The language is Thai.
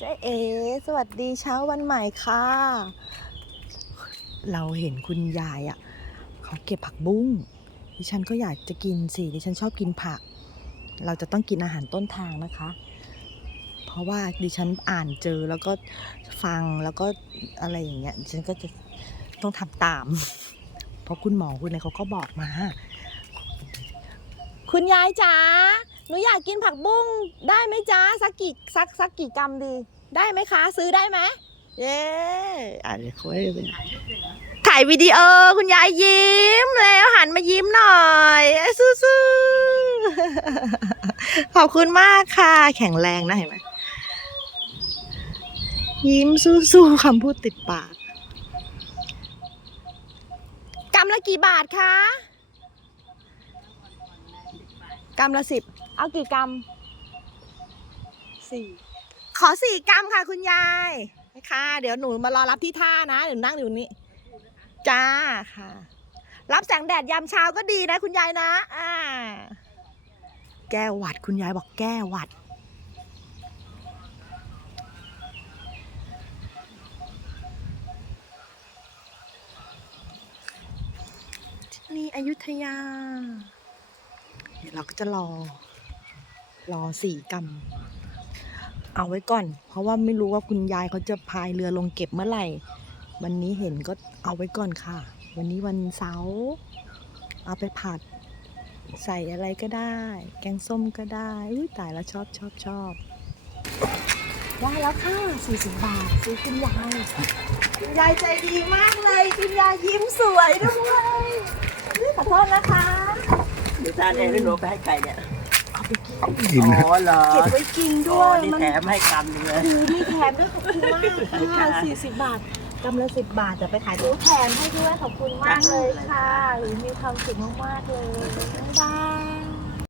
เจ๊เอสวัสดีเช้าวันใหม่ค่ะ เราเห็นคุณยายอะ่ะเขาเก็บผักบุ้งดิฉันก็อยากจะกินสิดิฉันชอบกินผัก เราจะต้องกินอาหารต้นทางนะคะ เพราะว่าดิฉันอ่านเจอแล้วก็ฟังแล้วก็อะไรอย่างเงี้ยดิฉันก็จะต้องทำตาม เพราะคุณหมอคุณอะไรเขาก็บอกมา คุณยายจ๋า หนูอยากกินผักบุ้งได้ไหมจ๊ะสักกี่สักสักกี่กรัมดี ได้ไหมคะ ซื้อได้ไหมเย้อะเดี๋ยวคุยไปถ่ายวิดีโอคุณยายยิ้มแล้วหันมายิ้มหน่อยสู้ๆขอบคุณมากค่ะ แข็งแรงนะเห็นไหมยิ้มสู้ๆคำพูดติดปากกำละกี่บาทคะกำละสิบ เอากี่กรัมสี่ขอสี่กรัมค่ะ คุณยายค่ะ เดี๋ยวหนูมารอรับที่ท่านะเดี๋ยวนั่งอยู่นี่จ้าค่ะ รับแสงแดดยามเช้าก็ดีนะ คุณยายนะอ่าแก้หวัดคุณยายบอกแก้หวัดที่นี่อยุธยาเดี๋ยวเราก็จะรอ รอสี่กรัมเอาไว้ก่อน เพราะว่าไม่รู้ว่าคุณยายเขาจะพายเรือลงเก็บเมื่อไหร่ วันนี้เห็นก็เอาไว้ก่อนค่ะ วันนี้วันเสาร์เอาไปผัด ใส่อะไรก็ได้ แกงส้มก็ได้อุ้ยตายแล้วชอบชอบชอบได้แล้วค่ะ40 บาทซื้อคุณยายคุณยายใจดีมากเลย คุณยายยิ้มสวยด้วยขอโทษนะคะ เดี๋ยวทานเองแล้วหนูไปให้ไก่เนี่ย กินกินอ๋นะอเหรอเก็บไว้กินอ๋ด้อวยนี่มันแถมให้กำหนึงเลยคือมีแถมด้วยขอบคุณมากค่ะสี่สิบบาทกำละสิบบาทจะไปขายตู้แถมให้ด้วยขอบคุณมากเลยค่ะหรือมีความสุขมากๆเลยบ๊ายบาย